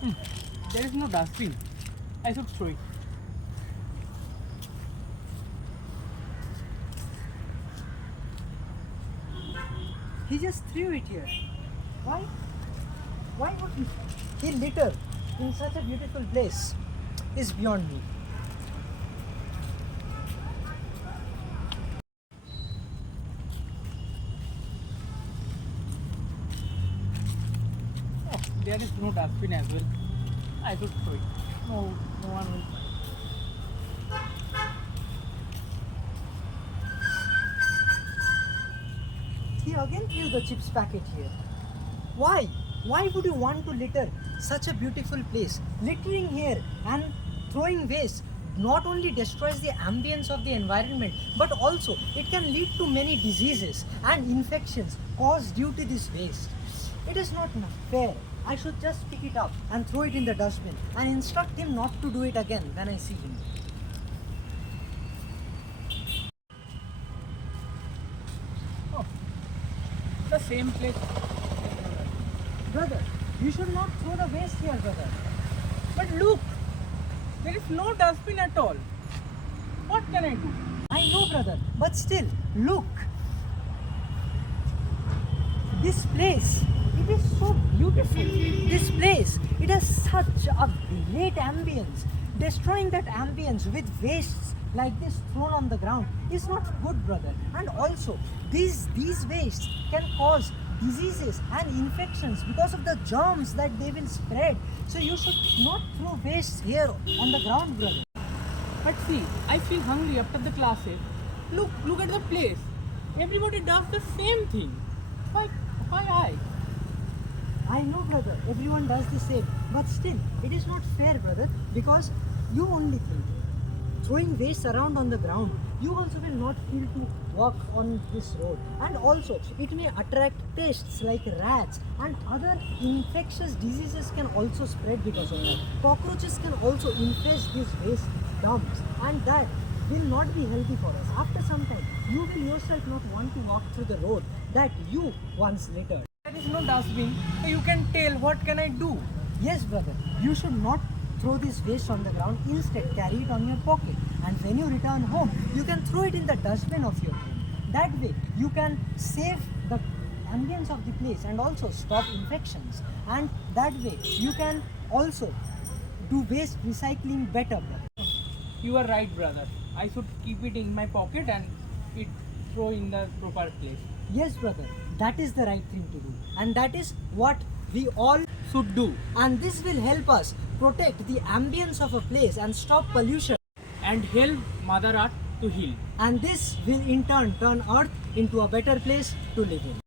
Hmm. There is no dustbin. I should throw it. He just threw it here. Why? Why would he litter in such a beautiful place? Is beyond me. Oh, there is no dustbin as well. I should throw it. No one will. He again threw the chips packet here. Why? Why would you want to litter such a beautiful place? Littering here and throwing waste not only destroys the ambience of the environment, but also it can lead to many diseases and infections caused due to this waste. It is not fair. I should just pick it up and throw it in the dustbin and instruct him not to do it again when I see him. Oh, the same place. Brother, you should not throw the waste here, brother. But look, there is no dustbin at all. What can I do? I know, brother, but still, look. This place, it is so beautiful. This place, it has such a great ambience. Destroying that ambience with wastes like this thrown on the ground is not good, brother. And also, these wastes can cause diseases and infections because of the germs that they will spread. So you should not throw waste here on the ground, brother. But see, I feel hungry after the classes. Look at the place. Everybody does the same thing. Why I? I know, brother, everyone does the same, but still, it is not fair, brother, because you only think. Throwing waste around on the ground, you also will not feel to walk on this road. And also, it may attract pests like rats and other infectious diseases can also spread because of that. Cockroaches can also infest these waste dumps, and that will not be healthy for us. After some time, you will yourself not want to walk through the road that you once littered. There is no dustbin, so you can tell what can I do. Yes, brother, you should not throw this waste on the ground. Instead, carry it on your pocket. And when you return home, you can throw it in the dustbin of your home. That way, you can save the ambience of the place and also stop infections. And that way, you can also do waste recycling better, brother. You are right, brother. I should keep it in my pocket and it throw in the proper place. Yes, brother, that is the right thing to do. And that is what we all Should do. and this will help us protect the ambience of a place and stop pollution. And help Mother Earth to heal. And this will in turn Earth into a better place to live in.